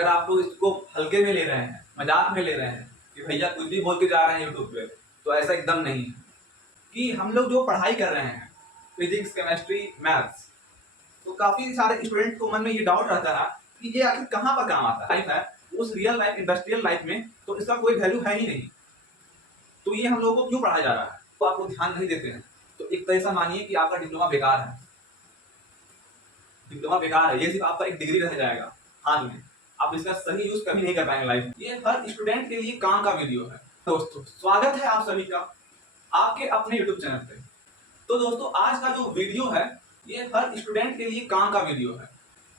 अगर आप लोग इसको हल्के में ले रहे हैं, मजाक में ले रहे हैं कि भैया कुछ भी बोल के जा रहे हैं यूट्यूब पे, तो ऐसा एकदम नहीं है। कि हम लोग जो पढ़ाई कर रहे हैं फिजिक्स, केमिस्ट्री, मैथ्स, तो काफी सारे स्टूडेंट को मन में ये डाउट रहता है कि ये आखिर कहाँ पर काम आता है। लाइफ है उस रियल लाइफ, इंडस्ट्रियल लाइफ में तो इसका कोई वैल्यू है ही नहीं। तो ये हम लोगों को क्यों पढ़ाया जा रहा है, तो आप लोग ध्यान नहीं देते हैं। तो एक तरह से मानिए कि आपका डिप्लोमा बेकार है। डिप्लोमा बेकार है, ये सिर्फ आपका एक डिग्री रह जाएगा हाथ में, आप इसका सही यूज कभी नहीं कर पाएंगे लाइफ में। ये हर स्टूडेंट के लिए काम का वीडियो है। दोस्तों स्वागत है आप सभी का आपके अपने यूट्यूब चैनल पे। तो दोस्तों आज का जो वीडियो है ये हर स्टूडेंट के लिए काम का वीडियो है।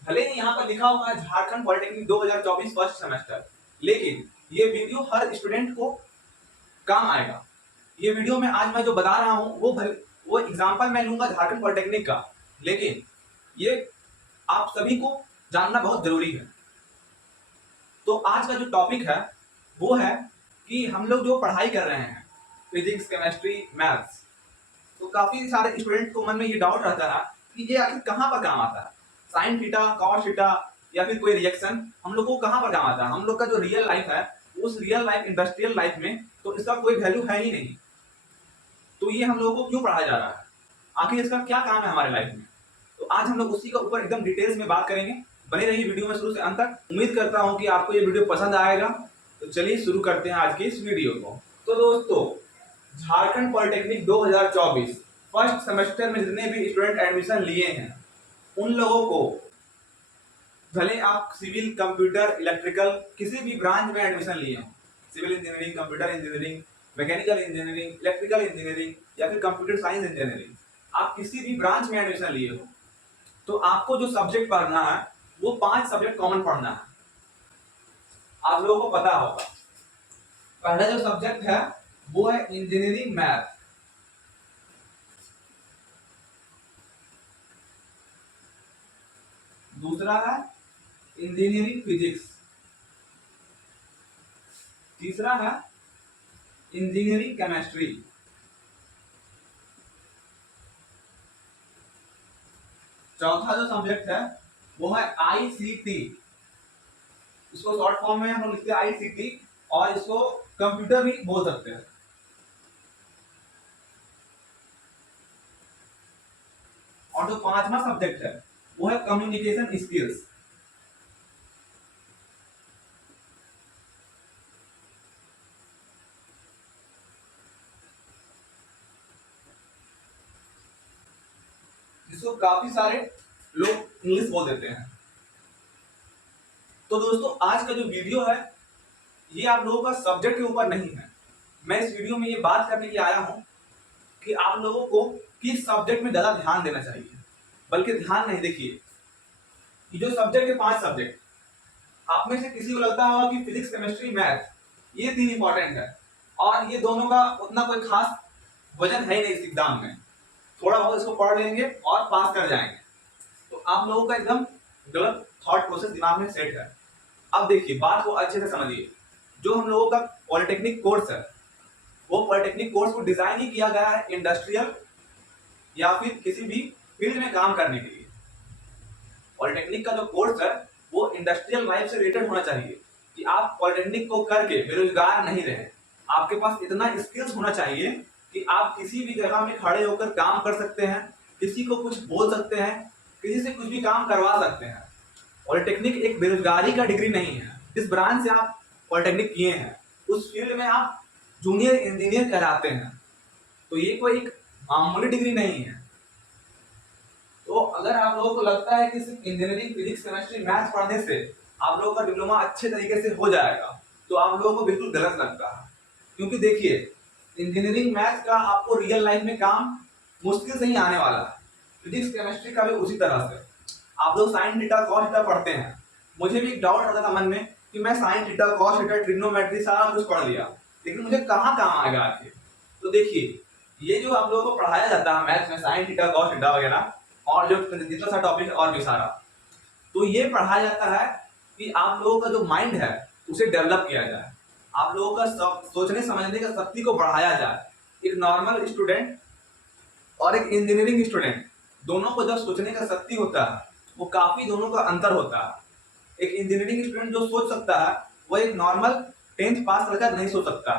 भले ही यहाँ पर लिखा हुआ है झारखंड पॉलिटेक्निक 2024 फर्स्ट सेमेस्टर, लेकिन ये वीडियो हर स्टूडेंट को काम आएगा। ये वीडियो में आज मैं जो बता रहा हूँ वो एग्जाम्पल मैं लूंगा झारखंड पॉलिटेक्निक का, लेकिन ये आप सभी को जानना बहुत जरूरी है। तो आज का जो टॉपिक है वो है कि हम लोग जो पढ़ाई कर रहे हैं फिजिक्स, केमिस्ट्री, मैथ्स, तो काफी सारे स्टूडेंट को मन में ये डाउट रहता है कि ये आखिर कहाँ पर काम आता है। साइन थीटा, कॉस थीटा या फिर कोई रिएक्शन हम लोग को कहाँ पर काम आता है। हम लोग का जो रियल लाइफ है उस रियल लाइफ, इंडस्ट्रियल लाइफ में तो इसका कोई वैल्यू है ही नहीं। तो ये हम लोगों को क्यों पढ़ाया जा रहा है, आखिर इसका क्या काम है हमारे लाइफ में। तो आज हम लोग उसी के ऊपर एकदम डिटेल्स में बात करेंगे। बने रहिए वीडियो में शुरू से अंत तक। उम्मीद करता हूं कि आपको ये वीडियो पसंद आएगा। तो चलिए शुरू करते हैं आज के इस वीडियो को। तो दोस्तों झारखंड पॉलिटेक्निक 2024 फर्स्ट सेमेस्टर में जितने भी स्टूडेंट एडमिशन लिए हैं उन लोगों को, भले आप सिविल, कंप्यूटर, इलेक्ट्रिकल किसी भी ब्रांच में एडमिशन लिए हो, civil engineering, computer engineering, mechanical engineering, electrical engineering या फिर कंप्यूटर साइंस इंजीनियरिंग, आप किसी भी ब्रांच में एडमिशन लिए हो, तो आपको जो सब्जेक्ट पढ़ना है वो 5 सब्जेक्ट कॉमन पढ़ना है। आप लोगों को पता होगा पहला जो सब्जेक्ट है वो है इंजीनियरिंग मैथ, दूसरा है इंजीनियरिंग फिजिक्स, तीसरा है इंजीनियरिंग केमिस्ट्री, चौथा जो सब्जेक्ट है वो है आईसीटी, इसको शॉर्ट फॉर्म में हम लोग लिखते हैं आईसीटी, और इसको कंप्यूटर भी बोल सकते हैं। और जो पांचवा सब्जेक्ट है वो है कम्युनिकेशन स्किल्स। जिसको काफी सारे लोग इंग्लिश बोल देते हैं। तो दोस्तों आज का जो वीडियो है ये आप लोगों का सब्जेक्ट के ऊपर नहीं है। मैं इस वीडियो में ये बात करने के लिए आया हूं कि आप लोगों को किस सब्जेक्ट में ज्यादा ध्यान देना चाहिए। बल्कि ध्यान नहीं, देखिए ये जो सब्जेक्ट है 5 सब्जेक्ट, आप में से किसी को लगता होगा कि फिजिक्स, केमिस्ट्री, मैथ ये 3 इंपॉर्टेंट है और ये दोनों का उतना कोई खास वजन है ही नहीं इस एग्जाम में, थोड़ा बहुत इसको पढ़ लेंगे और पास कर जाएंगे। तो आप लोगों का एकदम गलत थॉट प्रोसेस दिमाग में सेट है। अब देखिए बात को अच्छे से समझिए। जो हम लोगों का पॉलिटेक्निक कोर्स है वो पॉलिटेक्निक कोर्स को डिजाइन ही किया गया है इंडस्ट्रियल या फिर किसी भी फील्ड में काम करने के लिए। पॉलिटेक्निक का जो कोर्स है वो इंडस्ट्रियल लाइफ से रिलेटेड होना चाहिए कि आप पॉलिटेक्निक को करके बेरोजगार नहीं रहे। आपके पास इतना स्किल्स होना चाहिए कि आप किसी भी जगह में खड़े होकर काम कर सकते हैं, किसी को कुछ बोल सकते हैं, किसी से कुछ भी काम करवा सकते हैं। पॉलिटेक्निक एक बेरोजगारी का डिग्री नहीं है। जिस ब्रांच से आप पॉलिटेक्निक किए हैं उस फील्ड में आप जूनियर इंजीनियर कहलाते हैं। तो ये कोई एक मामूली डिग्री नहीं है। तो अगर आप लोगों को लगता है कि सिर्फ इंजीनियरिंग, फिजिक्स, केमिस्ट्री, मैथ्स पढ़ने से आप लोगों का डिप्लोमा अच्छे तरीके से हो जाएगा, तो आप लोगों को बिल्कुल गलत लगता है। क्योंकि देखिए इंजीनियरिंग मैथ्स का आपको रियल लाइफ में काम मुश्किल से ही आने वाला है। फिजिक्स, केमिस्ट्री का भी उसी तरह से। आप लोग साइन थीटा, कॉस थीटा पढ़ते हैं। मुझे भी एक डाउट आता था मन में कि मैं sine theta, cos theta, trigonometry सारा कुछ पढ़ लिया, लेकिन मुझे कहाँ काम आएगा आखिर। तो देखिए ये जो आप लोगों को पढ़ाया जाता है मैथ्स में, साइन थीटा, कॉस थीटा वगैरह और जो जितना सा टॉपिक है और भी सारा, तो ये पढ़ाया जाता है कि आप लोगों का जो माइंड है उसे डेवलप किया जाए, आप लोगों का सोचने समझने का शक्ति को बढ़ाया जाए। एक नॉर्मल स्टूडेंट और एक इंजीनियरिंग स्टूडेंट दोनों को जब सोचने का शक्ति होता है वो काफी दोनों का अंतर होता है। एक इंजीनियरिंग स्टूडेंट जो सोच सकता है वो एक नॉर्मल 10th पास लड़का नहीं सोच सकता।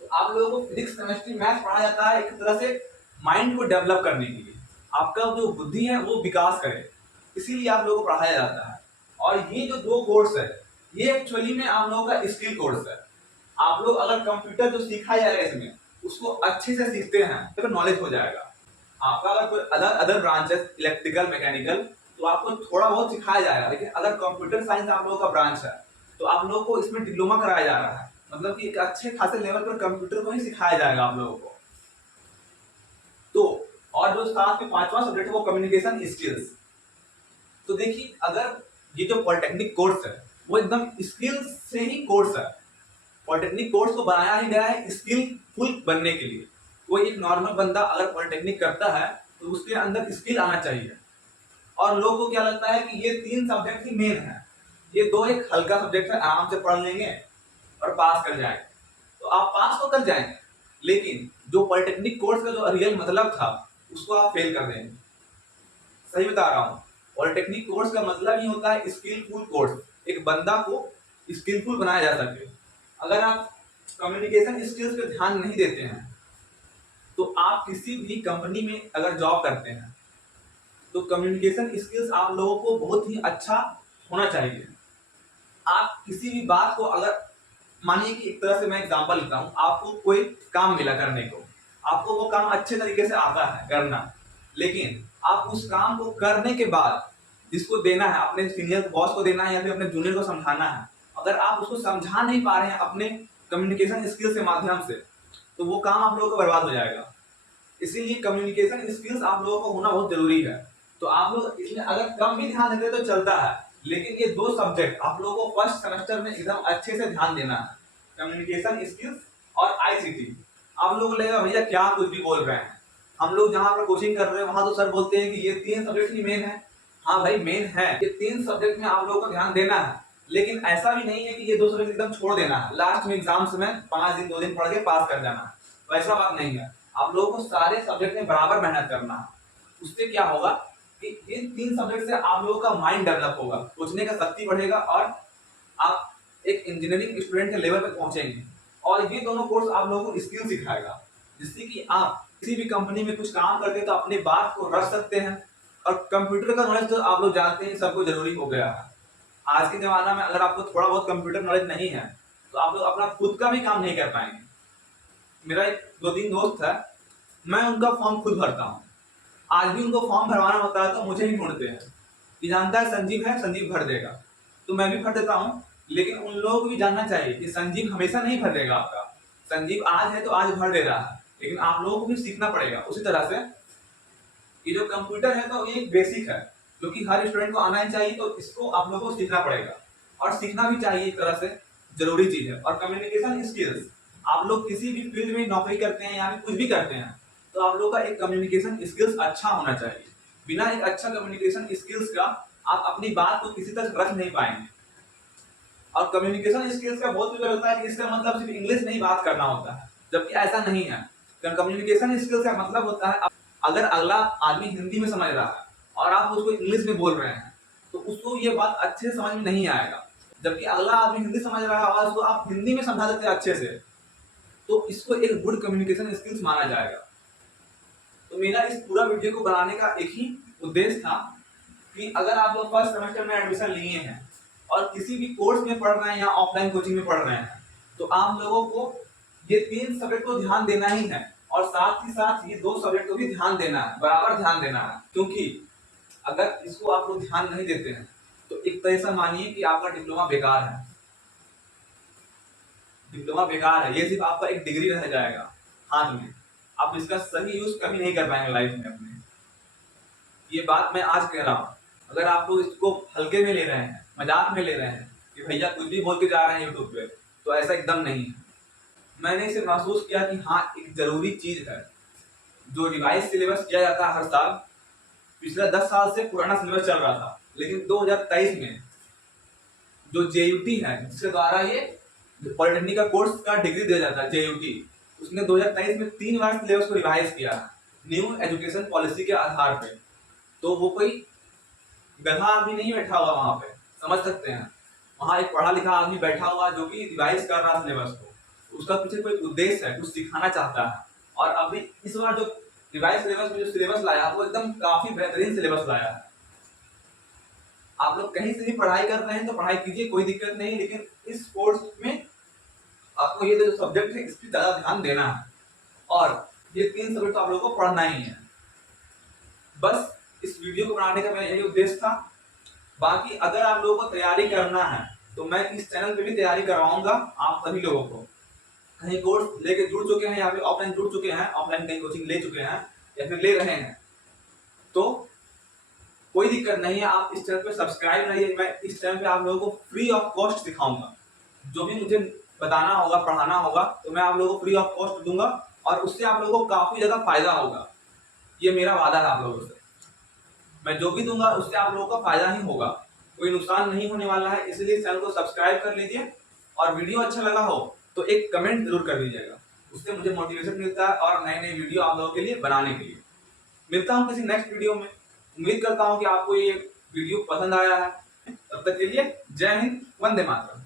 तो आप लोगों को फिजिक्स केमिस्ट्री मैथ्स पढ़ाया जाता है एक तरह से माइंड को डेवलप करने के लिए, आपका जो बुद्धि है वो विकास करे, इसीलिए आप लोगों को पढ़ाया जाता है। और ये जो दो कोर्स है ये एक्चुअली में आप लोगों का स्किल कोर्स है। आप लोग अगर कंप्यूटर जो सीखा जाएगा इसमें उसको अच्छे से सीखते हैं तो नॉलेज हो जाएगा। आपका अगर कोई अदर ब्रांचेस इलेक्ट्रिकल मैकेनिकल तो आपको थोड़ा बहुत सिखाया जाएगा, लेकिन अगर कंप्यूटर साइंस आप लोगों का ब्रांच है तो आप लोगों को इसमें डिप्लोमा कराया जा रहा है, मतलब कि एक अच्छे खासे लेवल पर कंप्यूटर को ही सिखाया जाएगा आप लोगों को। तो और जो साथ में पांचवा सब्जेक्ट है वो कम्युनिकेशन स्किल्स। तो देखिए अगर ये जो पॉलिटेक्निक कोर्स है वो एकदम स्किल्स से ही कोर्स है। पॉलिटेक्निक कोर्स को बनाया ही गया है स्किलफुल बनने के लिए। कोई एक नॉर्मल बंदा अगर पॉलिटेक्निक करता है तो उसके अंदर स्किल आना चाहिए। और लोगों को क्या लगता है कि ये 3 सब्जेक्ट ही मेन है, ये 2 एक हल्का सब्जेक्ट है, आराम से पढ़ लेंगे और पास कर जाएंगे। तो आप पास तो कर जाएंगे, लेकिन जो पॉलिटेक्निक कोर्स का जो रियल मतलब था उसको आप फेल कर देंगे। सही बता रहा हूँ। पॉलिटेक्निक कोर्स का मतलब ही होता है स्किलफुल कोर्स, एक बंदा को स्किलफुल बनाया जा सके। अगर आप कम्युनिकेशन स्किल्स पे ध्यान नहीं देते हैं तो आप किसी भी कंपनी में अगर जॉब करते हैं तो कम्युनिकेशन स्किल्स आप लोगों को बहुत ही अच्छा होना चाहिए। आप किसी भी बात को अगर मानिए कि एक तरह से मैं एग्जांपल लेता हूँ, आपको कोई काम मिला करने को, आपको वो काम अच्छे तरीके से आता है करना, लेकिन आप उस काम को करने के बाद जिसको देना है अपने सीनियर बॉस को देना है या फिर अपने जूनियर को समझाना है, अगर आप उसको समझा नहीं पा रहे हैं अपने कम्युनिकेशन स्किल्स के माध्यम से तो वो काम आप लोगों का बर्बाद हो जाएगा। इसीलिए कम्युनिकेशन स्किल्स आप लोगों को होना बहुत जरूरी है। तो आप लोग इसमें अगर कम भी ध्यान देते तो चलता है, लेकिन ये 2 सब्जेक्ट आप लोगों को फर्स्ट सेमेस्टर में एकदम अच्छे से ध्यान देना है, कम्युनिकेशन स्किल्स और आईसीटी। आप लोग लगेगा भैया क्या कुछ भी बोल रहे हैं, हम लोग जहाँ पर कोचिंग कर रहे हैं वहां तो सर बोलते हैं कि ये 3 सब्जेक्ट ही मेन है। हाँ भाई मेन है, ये 3 सब्जेक्ट में आप लोगों को ध्यान देना है, लेकिन ऐसा भी नहीं है कि ये 2 सब्जेक्ट एकदम छोड़ देना है, लास्ट में एग्जाम्स में 5 दिन 2 दिन पढ़ के पास कर जाना है, वैसा बात नहीं है। आप लोगों को सारे सब्जेक्ट में बराबर मेहनत करना है। उससे क्या होगा कि इन 3 सब्जेक्ट से आप लोगों का माइंड डेवलप होगा, सोचने का शक्ति बढ़ेगा और आप एक इंजीनियरिंग स्टूडेंट के लेवल पर पहुंचेंगे। और ये दोनों कोर्स आप लोगों को स्किल सिखाएगा, जिससे कि आप किसी भी कंपनी में कुछ काम करते हैं तो अपनी बात को रख सकते हैं। और कंप्यूटर का नॉलेज तो आप लोग जानते हैं सबको जरूरी हो गया है। आज के जमाना में अगर आपको थोड़ा बहुत कंप्यूटर नॉलेज नहीं है तो आप लोग अपना खुद का भी काम नहीं कर पाएंगे। मेरा एक 2-3 दोस्त है, मैं उनका फॉर्म खुद भरता हूँ, आज भी उनको फॉर्म भरवाना होता है तो मुझे ही ढूंढते हैं कि जानता है संजीव भर देगा, तो मैं भी भर देता हूँ। लेकिन उन लोगों को भी जानना चाहिए कि संजीव हमेशा नहीं भर देगा आपका, संजीव आज है तो आज भर दे रहा है, लेकिन आप लोगों को भी सीखना पड़ेगा। उसी तरह से ये जो कंप्यूटर है तो ये बेसिक है जो कि हर स्टूडेंट को आना ही चाहिए, तो इसको आप लोगों को सीखना पड़ेगा और सीखना भी चाहिए, एक तरह से जरूरी चीज है। और कम्युनिकेशन स्किल्स, आप लोग किसी भी फील्ड में नौकरी करते हैं या फिर कुछ भी करते हैं तो आप लोगों का एक कम्युनिकेशन स्किल्स अच्छा होना चाहिए। बिना एक अच्छा कम्युनिकेशन स्किल्स का आप अपनी बात को किसी तक रख नहीं पाएंगे। और कम्युनिकेशन स्किल्स का बहुत भी होता है कि इसका मतलब सिर्फ इंग्लिश में ही बात करना होता है, जबकि ऐसा नहीं है। कम्युनिकेशन स्किल्स का मतलब होता है अगर अगला आदमी हिंदी में समझ रहा है और आप उसको इंग्लिश में बोल रहे हैं तो उसको ये बात अच्छे से समझ में नहीं आएगा, जबकि अगला आदमी हिंदी समझ रहा है और उसको आप हिंदी में समझा देते हैं अच्छे से, तो इसको एक गुड कम्युनिकेशन स्किल्स माना जाएगा। तो मेरा इस पूरा वीडियो को बनाने का एक ही उद्देश्य था कि अगर आप लोग फर्स्ट सेमेस्टर में एडमिशन लिए हैं और किसी भी कोर्स में पढ़ रहे हैं या ऑफलाइन कोचिंग में पढ़ रहे हैं तो आप लोगों को ये 3 सब्जेक्ट को ध्यान देना ही है और साथ ही साथ ये 2 सब्जेक्ट को भी ध्यान देना है, बराबर ध्यान देना है। क्योंकि अगर इसको आप लोग ध्यान नहीं देते हैं तो एक तरह से मानिए कि आपका डिप्लोमा बेकार है, डिप्लोमा बेकार है, ये सिर्फ आपका एक डिग्री रह जाएगा हाथ में, आप इसका सही यूज कभी नहीं कर पाएंगे लाइफ में अपने। ये बात मैं आज कह रहा हूँ। अगर आप लोग इसको हल्के में ले रहे हैं, मजाक में ले रहे हैं कि भैया कुछ भी बोल के जा रहे हैं यूट्यूब पे, तो ऐसा एकदम नहीं है। मैंने इसे महसूस किया कि हाँ एक जरूरी चीज है जो रिवाइज सिलेबस किया जाता है हर साल। पिछले 10 साल से पुराना सिलेबस चल रहा था, लेकिन 2023 में जो जेयूटी है जिसके द्वारा ये पॉलिटेक्निक का कोर्स का डिग्री दिया जाता है जेयूटी, उसने 2023 में 3 बार सिलेबस को रिवाइज किया न्यू एजुकेशन पॉलिसी के आधार पे। तो वो कोई गधा आदमी नहीं बैठा हुआ वहां पे, समझ सकते हैं। वहाँ एक पढ़ा लिखा आदमी बैठा हुआ जो कि रिवाइज कर रहा है सिलेबस को, उसका पीछे कोई उद्देश्य है, कुछ सिखाना चाहता है। और अभी इस बार जो रिवाइज सिलेबस में जो सिलेबस लाया वो एकदम काफी बेहतरीन सिलेबस लाया है। आप लोग कहीं से भी पढ़ाई कर रहे हैं तो पढ़ाई कीजिए, कोई दिक्कत नहीं, लेकिन इस कोर्स में आपको ये जो सब्जेक्ट है इस पर ज्यादा ध्यान देना है, और ये 3 सब्जेक्ट आप लोगों को पढ़ना ही है। बस इस वीडियो को बनाने का मेरा यही उद्देश्य था। बाकी अगर आप लोगों को तैयारी करना है तो मैं इस चैनल पे भी तैयारी करवाऊंगा आप सभी लोगों को। कहीं कोर्स लेके जुड़ चुके हैं या फिर ऑफलाइन जुड़ चुके हैं, ऑफलाइन कहीं कोचिंग ले चुके हैं या फिर ले रहे हैं, तो कोई दिक्कत नहीं है, आप इस चैनल पे सब्सक्राइब रहिए। मैं इस चैनल पे आप लोगों को फ्री ऑफ कॉस्ट सिखाऊंगा। जो भी मुझे बताना होगा, पढ़ाना होगा, तो मैं आप लोगों को फ्री ऑफ कॉस्ट दूंगा, और उससे आप लोगों को काफी ज्यादा फायदा होगा। ये मेरा वादा है आप लोगों से। मैं जो भी दूंगा उससे आप लोगों का फायदा ही होगा, कोई नुकसान नहीं होने वाला है। इसलिए चैनल को सब्सक्राइब कर लीजिए, और वीडियो अच्छा लगा हो तो एक कमेंट जरूर कर दीजिएगा, उससे मुझे मोटिवेशन मिलता है और नए नए वीडियो आप लोगों के लिए बनाने के लिए। मिलता हूँ किसी नेक्स्ट वीडियो में। उम्मीद करता हूँ कि आपको ये वीडियो पसंद आया है। तब तक के लिए जय हिंद, वंदे मातरम।